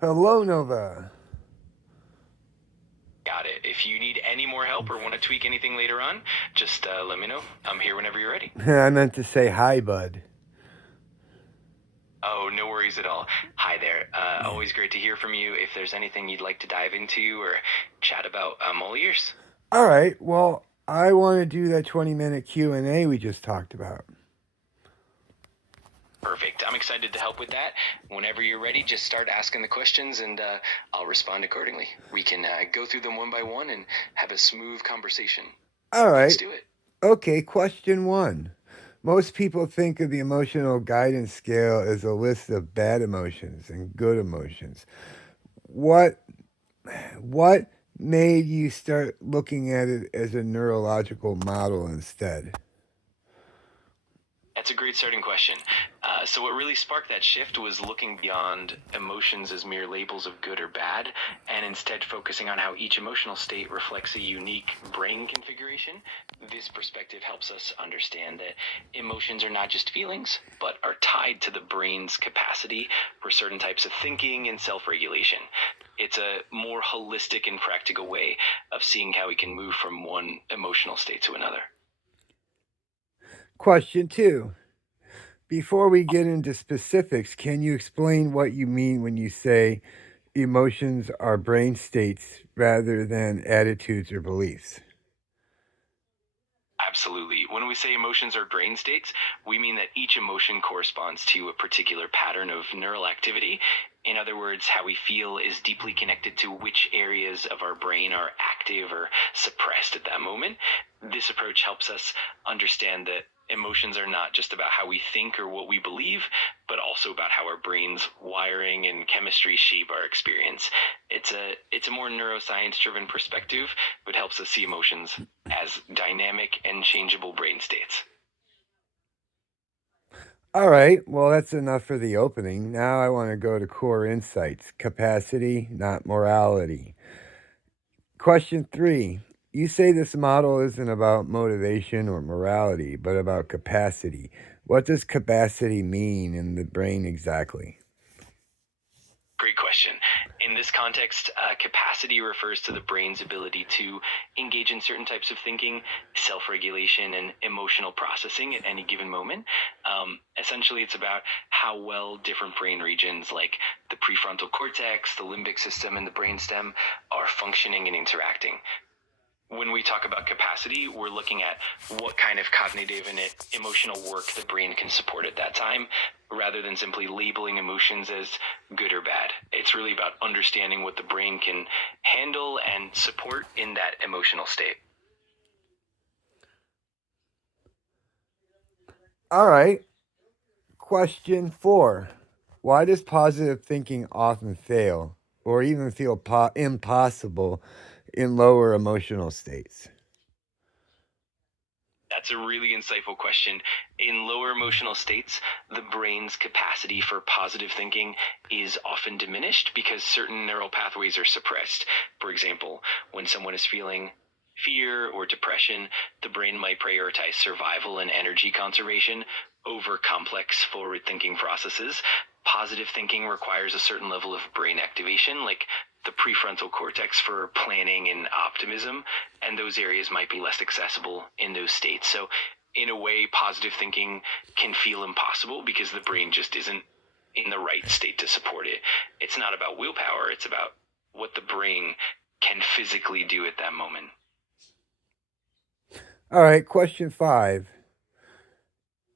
Hello, Nova. Got it. If you need any more help or want to tweak anything later on, just let me know. I'm here whenever you're ready. I meant to say hi, bud. Oh, no worries at all. Hi there. Always great to hear from you. If there's anything you'd like to dive into or chat about, I'm all ears. All right. Well, I want to do that 20-minute Q&A we just talked about. Perfect. I'm excited to help with that. Whenever you're ready, just start asking the questions and I'll respond accordingly. We can go through them one by one and have a smooth conversation. All Let's right. do it. Okay, question 1. Most people think of the emotional guidance scale as a list of bad emotions and good emotions. What what made you start looking at it as a neurological model instead? That's a great starting question. So, what really sparked that shift was looking beyond emotions as mere labels of good or bad, and instead focusing on how each emotional state reflects a unique brain configuration. This perspective helps us understand that emotions are not just feelings, but are tied to the brain's capacity for certain types of thinking and self regulation. It's a more holistic and practical way of seeing how we can move from one emotional state to another. Question 2. Before we get into specifics, can you explain what you mean when you say emotions are brain states rather than attitudes or beliefs? Absolutely. When we say emotions are brain states, we mean that each emotion corresponds to a particular pattern of neural activity. In other words, how we feel is deeply connected to which areas of our brain are active or suppressed at that moment. This approach helps us understand that emotions are not just about how we think or what we believe, but also about how our brain's wiring and chemistry shape our experience. It's a more neuroscience driven perspective, but helps us see emotions as dynamic and changeable brain states. All right, well, that's enough for the opening. Now I want to go to core insights capacity, not morality. Question 3. You say this model isn't about motivation or morality, but about capacity. What does capacity mean in the brain exactly? Great question. In this context, capacity refers to the brain's ability to engage in certain types of thinking, self regulation, and emotional processing at any given moment. Essentially, it's about how well different brain regions like the prefrontal cortex, the limbic system, and the brainstem are functioning and interacting. When we talk about capacity, we're looking at what kind of cognitive and emotional work the brain can support at that time, rather than simply labeling emotions as good or bad. It's really about understanding what the brain can handle and support in that emotional state. All right, question 4. Why does positive thinking often fail or even feel impossible in lower emotional states? That's a really insightful question. In lower emotional states, the brain's capacity for positive thinking is often diminished because certain neural pathways are suppressed. For example, when someone is feeling fear or depression, the brain might prioritize survival and energy conservation over complex forward thinking processes. Positive thinking requires a certain level of brain activation, like the prefrontal cortex for planning and optimism, and those areas might be less accessible in those states. So, in a way, positive thinking can feel impossible because the brain just isn't in the right state to support it. It's not about willpower, it's about what the brain can physically do at that moment. All right, question 5.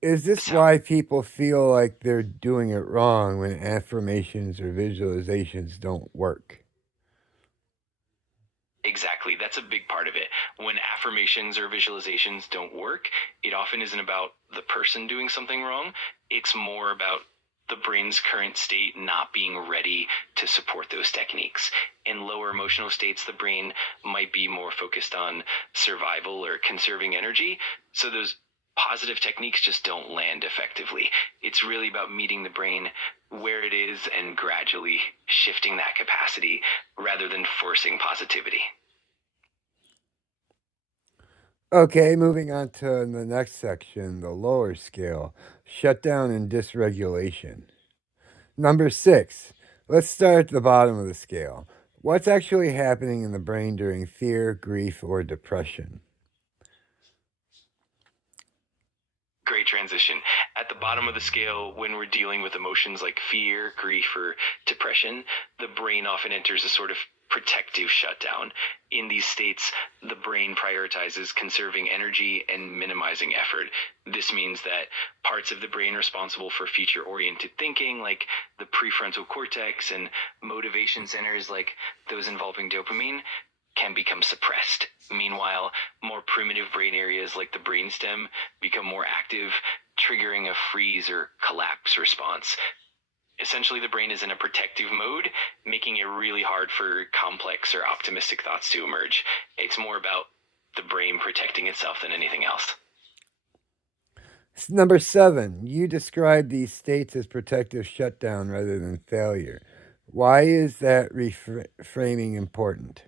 Is this So, why people feel like they're doing it wrong when affirmations or visualizations don't work? exactly. That's a big part of it. When affirmations or visualizations don't work, it often isn't about the person doing something wrong. It's more about the brain's current state not being ready to support those techniques. In lower emotional states, the brain might be more focused on survival or conserving energy. So those positive techniques just don't land effectively. It's really about meeting the brain where it is and gradually shifting that capacity rather than forcing positivity. Okay, moving on to the next section, the lower scale shutdown and dysregulation. Number 6. Let's start at the bottom of the scale. What's actually happening in the brain during fear, grief, or depression? Great transition. At the bottom of the scale, when we're dealing with emotions like fear, grief, or depression, the brain often enters a sort of protective shutdown. In these states, the brain prioritizes conserving energy and minimizing effort. This means that parts of the brain responsible for future oriented thinking, like the prefrontal cortex, and motivation centers, like those involving dopamine, can become suppressed. Meanwhile, more primitive brain areas like the brainstem become more active, triggering a freeze or collapse response. Essentially, the brain is in a protective mode, making it really hard for complex or optimistic thoughts to emerge. It's more about the brain protecting itself than anything else. Number 7, you describe these states as protective shutdown rather than failure. Why is that reframing important?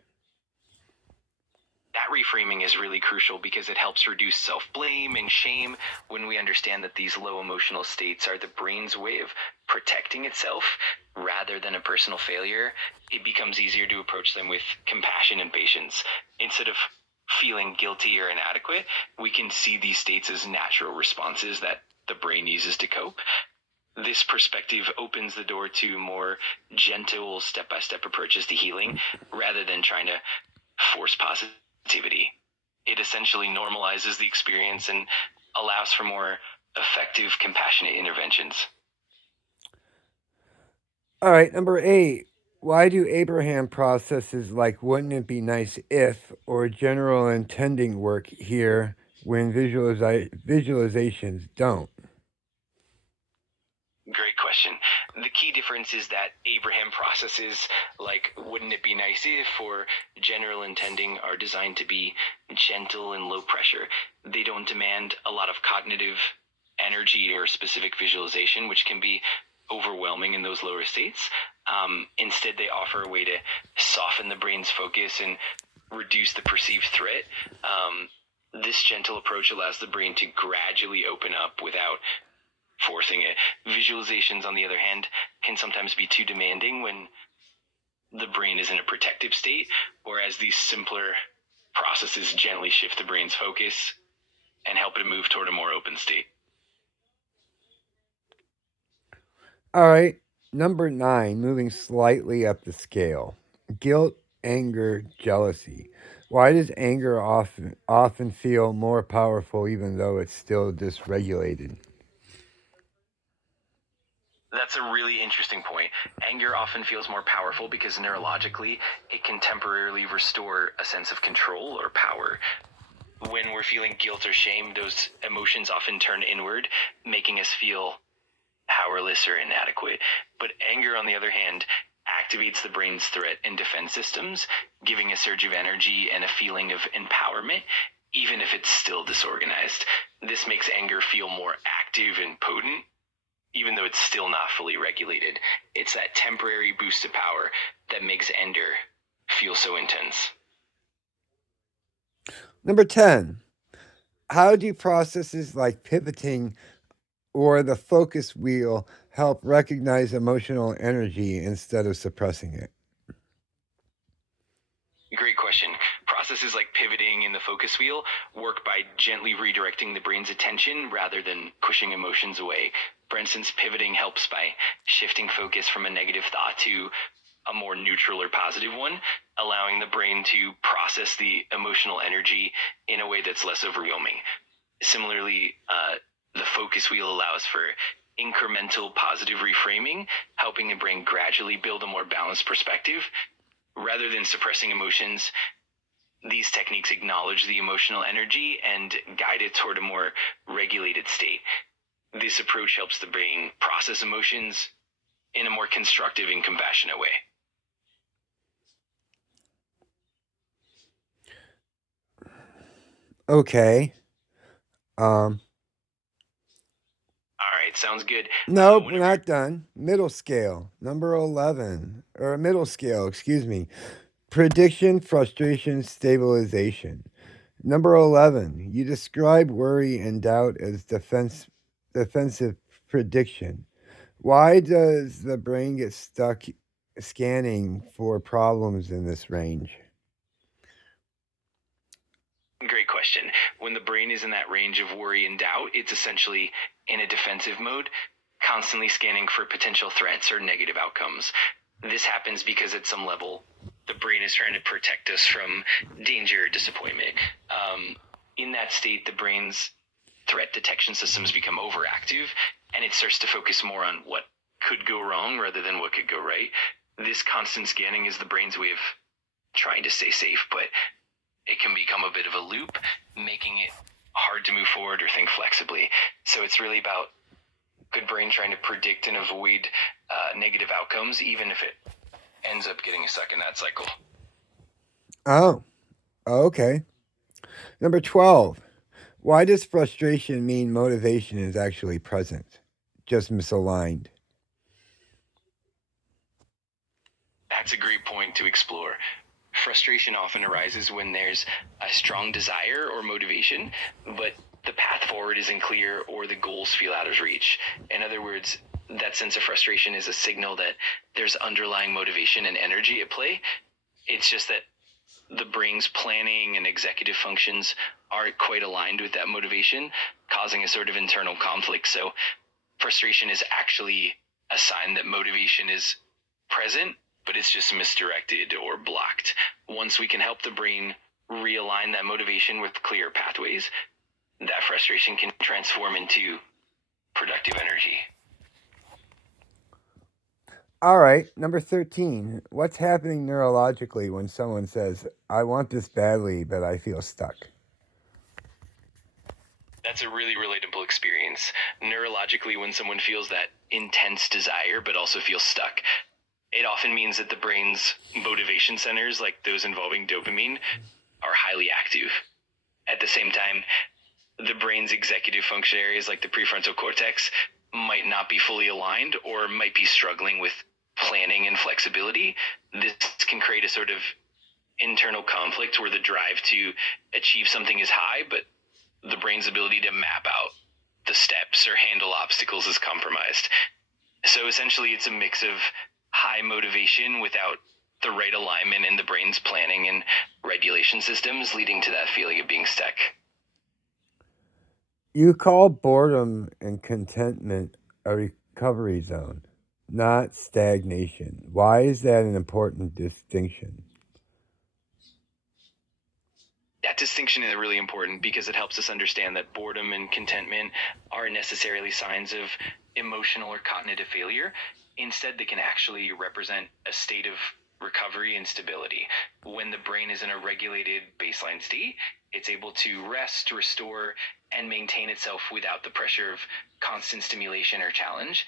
That reframing is really crucial because it helps reduce self blame and shame. When we understand that these low emotional states are the brain's way of protecting itself rather than a personal failure, it becomes easier to approach them with compassion and patience. Instead of feeling guilty or inadequate, we can see these states as natural responses that the brain uses to cope. This perspective opens the door to more gentle, step by step approaches to healing rather than trying to force positivity. It essentially normalizes the experience and allows for more effective, compassionate interventions. All right, number 8, why do Abraham processes like wouldn't it be nice if or general intending work here when visualizations don't? Great question. The key difference is that Abraham processes like wouldn't it be nice if or general intending are designed to be gentle and low pressure. They don't demand a lot of cognitive energy or specific visualization, which can be overwhelming in those lower states. Instead, they offer a way to soften the brain's focus and reduce the perceived threat. This gentle approach allows the brain to gradually open up without forcing it. Visualizations, on the other hand, can sometimes be too demanding when the brain is in a protective state, whereas these simpler processes gently shift the brain's focus and help it move toward a more open state. All right, number 9, moving slightly up the scale. Guilt, anger, jealousy. Why does anger often feel more powerful even though it's still dysregulated? That's a really interesting point. Anger often feels more powerful because neurologically, it can temporarily restore a sense of control or power. When we're feeling guilt or shame, those emotions often turn inward, making us feel powerless or inadequate. But anger, on the other hand, activates the brain's threat and defense systems, giving a surge of energy and a feeling of empowerment, even if it's still disorganized. This makes anger feel more active and potent, even though it's still not fully regulated. It's that temporary boost of power that makes anger feel so intense. Number 10, how do processes like pivoting or the focus wheel help recognize emotional energy instead of suppressing it? Great question. Processes like pivoting in the focus wheel work by gently redirecting the brain's attention rather than pushing emotions away. For instance, pivoting helps by shifting focus from a negative thought to a more neutral or positive one, allowing the brain to process the emotional energy in a way that's less overwhelming. Similarly, the focus wheel allows for incremental positive reframing, helping the brain gradually build a more balanced perspective. Rather than suppressing emotions, these techniques acknowledge the emotional energy and guide it toward a more regulated state. This approach helps the brain process emotions in a more constructive and compassionate way. Okay. Um, All right, sounds good. nope, we're Whenever not done. Middle scale, number 11, or middle scale, excuse me. Prediction, frustration, stabilization. Number 11, you describe worry and doubt as defensive prediction. Why does the brain get stuck scanning for problems in this range? Great question. When the brain is in that range of worry and doubt, it's essentially in a defensive mode, constantly scanning for potential threats or negative outcomes. This happens because at some level, the brain is trying to protect us from danger or disappointment. In that state, the brain's threat detection systems become overactive, and it starts to focus more on what could go wrong rather than what could go right. This constant scanning is the brain's way of trying to stay safe, but it can become a bit of a loop, making it hard to move forward or think flexibly. So it's really about good brain trying to predict and avoid negative outcomes, even if it ends up getting stuck in that cycle. Oh, okay. Number 12. Why does frustration mean motivation is actually present, just misaligned? That's a great point to explore. Frustration often arises when there's a strong desire or motivation, but the path forward isn't clear or the goals feel out of reach. In other words, that sense of frustration is a signal that there's underlying motivation and energy at play. It's just that the brain's planning and executive functions aren't quite aligned with that motivation, causing a sort of internal conflict. So frustration is actually a sign that motivation is present, but it's just misdirected or blocked. Once we can help the brain realign that motivation with clear pathways, that frustration can transform into productive energy. All right, number 13. What's happening neurologically when someone says, I want this badly, but I feel stuck? That's a really relatable experience. Neurologically, when someone feels that intense desire but also feels stuck, it often means that the brain's motivation centers, like those involving dopamine, are highly active. At the same time, the brain's executive function areas, like the prefrontal cortex, might not be fully aligned or might be struggling with planning and flexibility. This can create a sort of internal conflict where the drive to achieve something is high, but the brain's ability to map out the steps or handle obstacles is compromised. So essentially, it's a mix of high motivation without the right alignment in the brain's planning and regulation systems, leading to that feeling of being stuck. You call boredom and contentment a recovery zone, not stagnation. Why is that an important distinction? That distinction is really important because it helps us understand that boredom and contentment aren't necessarily signs of emotional or cognitive failure. Instead, they can actually represent a state of recovery and stability. When the brain is in a regulated baseline state, it's able to rest, restore, and maintain itself without the pressure of constant stimulation or challenge.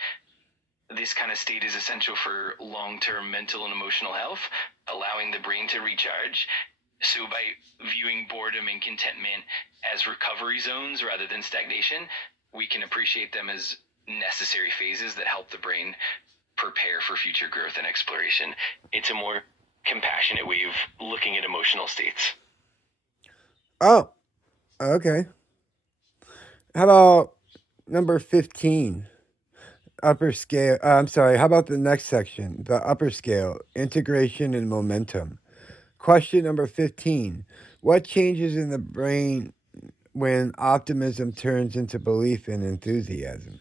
This kind of state is essential for long-term mental and emotional health, allowing the brain to recharge. So by viewing boredom and contentment as recovery zones rather than stagnation, we can appreciate them as necessary phases that help the brain prepare for future growth and exploration. It's a more compassionate way of looking at emotional states. Oh, okay. How about number 15? Upper scale. I'm sorry. How about the next section? The upper scale, integration and momentum. Question number 15. What changes in the brain when optimism turns into belief and enthusiasm?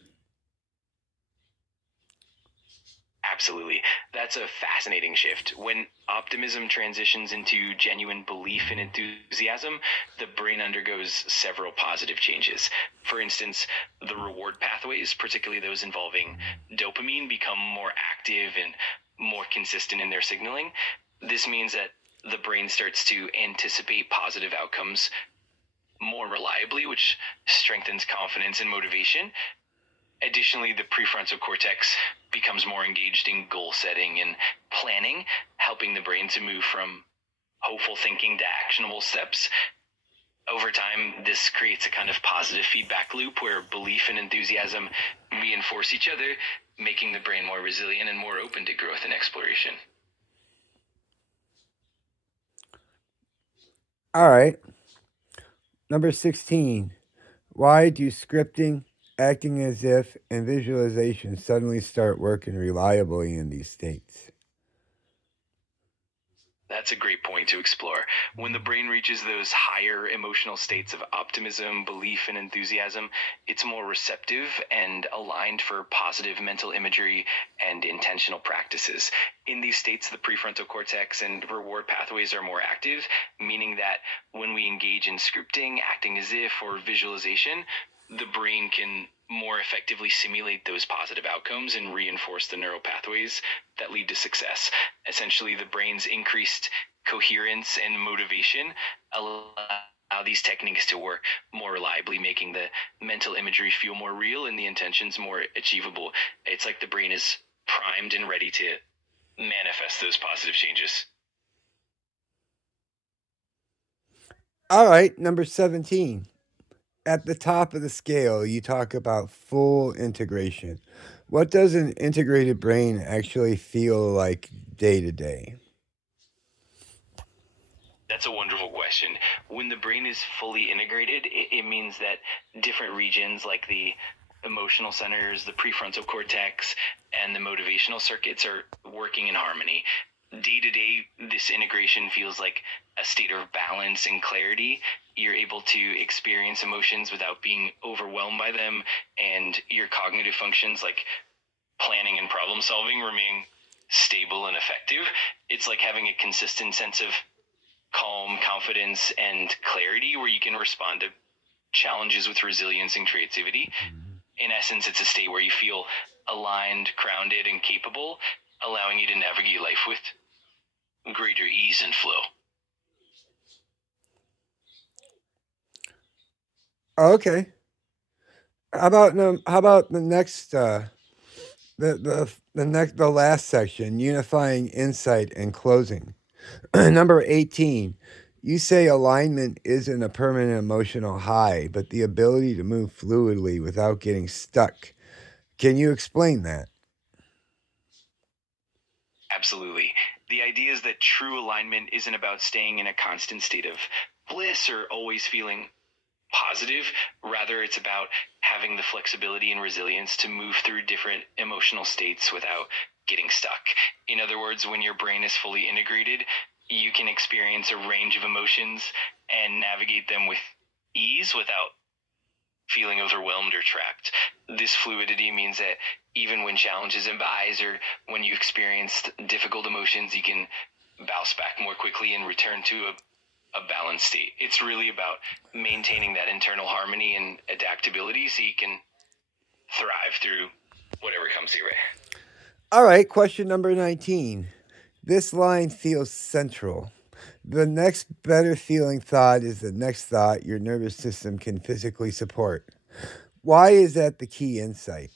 Absolutely. That's a fascinating shift. When optimism transitions into genuine belief and enthusiasm, the brain undergoes several positive changes. For instance, the reward pathways, particularly those involving dopamine, become more active and more consistent in their signaling. This means that the brain starts to anticipate positive outcomes more reliably, which strengthens confidence and motivation. Additionally, the prefrontal cortex becomes more engaged in goal setting and planning, helping the brain to move from hopeful thinking to actionable steps. Over time, this creates a kind of positive feedback loop where belief and enthusiasm reinforce each other, making the brain more resilient and more open to growth and exploration. All right. Number 16. Why do scripting, acting as if, and visualization suddenly start working reliably in these states? That's a great point to explore. When the brain reaches those higher emotional states of optimism, belief, and enthusiasm, it's more receptive and aligned for positive mental imagery and intentional practices. In these states, the prefrontal cortex and reward pathways are more active, meaning that when we engage in scripting, acting as if, or visualization, the brain can more effectively simulate those positive outcomes and reinforce the neural pathways that lead to success. Essentially, the brain's increased coherence and motivation allow these techniques to work more reliably, making the mental imagery feel more real and the intentions more achievable. It's like the brain is primed and ready to manifest those positive changes. All right, number 17. At the top of the scale, you talk about full integration. What does an integrated brain actually feel like day to day? That's a wonderful question. When the brain is fully integrated, it means that different regions like the emotional centers, the prefrontal cortex, and the motivational circuits are working in harmony. Day to day, this integration feels like a state of balance and clarity. You're able to experience emotions without being overwhelmed by them, and your cognitive functions like planning and problem solving remain stable and effective. It's like having a consistent sense of calm, confidence, and clarity where you can respond to challenges with resilience and creativity. In essence, it's a state where you feel aligned, grounded, and capable, allowing you to navigate life with greater ease and flow. Okay. How about the next the last section, unifying insight and closing. Number 18. You say alignment isn't a permanent emotional high, but the ability to move fluidly without getting stuck. Can you explain that? Absolutely. The idea is that true alignment isn't about staying in a constant state of bliss or always feeling positive. Rather, it's about having the flexibility and resilience to move through different emotional states without getting stuck. In other words, when your brain is fully integrated, you can experience a range of emotions and navigate them with ease without feeling overwhelmed or trapped. This fluidity means that even when challenges arise or when you experience difficult emotions, you can bounce back more quickly and return to a balanced state. It's really about maintaining that internal harmony and adaptability so you can thrive through whatever comes your way. All right, question number 19. This line feels central. The next better feeling thought is the next thought your nervous system can physically support. Why is that the key insight?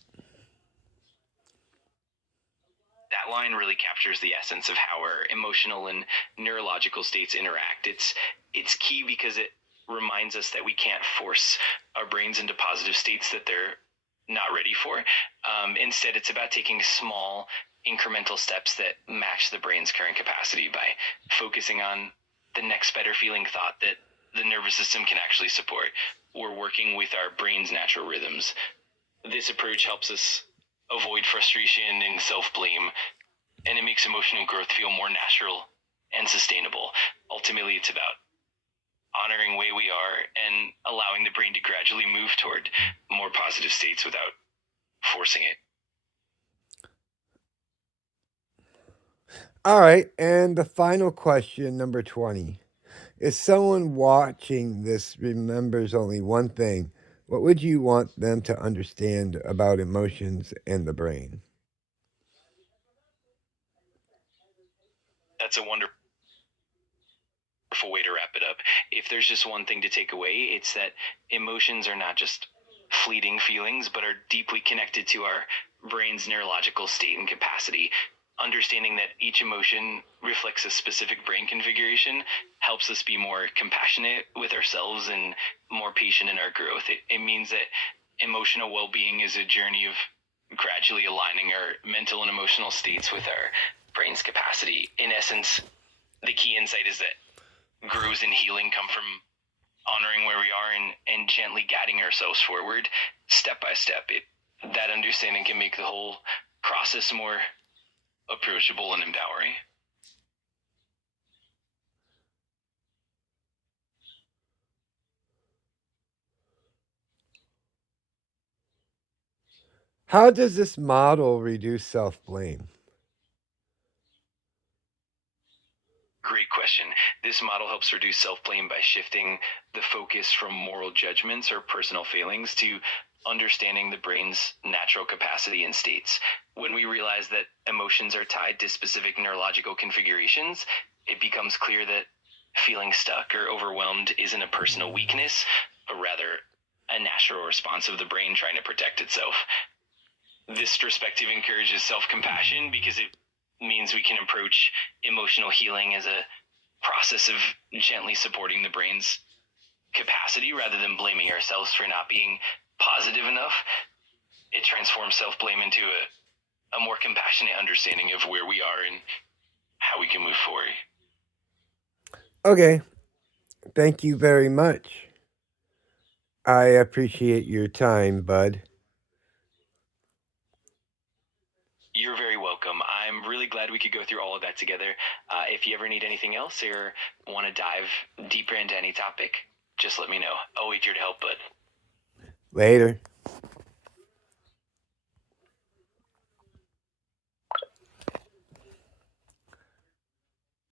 That line really captures the essence of how our emotional and neurological states interact. It's key because it reminds us that we can't force our brains into positive states that they're not ready for. Instead, it's about taking small incremental steps that match the brain's current capacity by focusing on the next better feeling thought that the nervous system can actually support. We're working with our brain's natural rhythms. This approach helps us avoid frustration and self blame, and it makes emotional growth feel more natural and sustainable. Ultimately, it's about honoring where we are and allowing the brain to gradually move toward more positive states without forcing it. All right, and the final question, number 20. If someone watching this remembers only one thing, what would you want them to understand about emotions and the brain? That's a wonderful way to wrap it up. If there's just one thing to take away, it's that emotions are not just fleeting feelings, but are deeply connected to our brain's neurological state and capacity. Understanding that each emotion reflects a specific brain configuration helps us be more compassionate with ourselves and more patient in our growth. It means that emotional well being is a journey of gradually aligning our mental and emotional states with our brain's capacity. In essence, the key insight is that growth and healing come from honoring where we are and gently guiding ourselves forward step by step. That understanding can make the whole process more approachable and empowering. How does this model reduce self-blame? Great question. This model helps reduce self blame by shifting the focus from moral judgments or personal failings to understanding the brain's natural capacity and states. When we realize that emotions are tied to specific neurological configurations, it becomes clear that feeling stuck or overwhelmed isn't a personal weakness, but rather a natural response of the brain trying to protect itself. This perspective encourages self compassion because it means we can approach emotional healing as a process of gently supporting the brain's capacity rather than blaming ourselves for not being positive enough. It transforms self blame into a more compassionate understanding of where we are and how we can move forward. Okay, thank you very much. I appreciate your time, bud. You're very welcome. I'm really glad we could go through all of that together. If you ever need anything else or want to dive deeper into any topic, just let me know. Always here to help, bud. Later.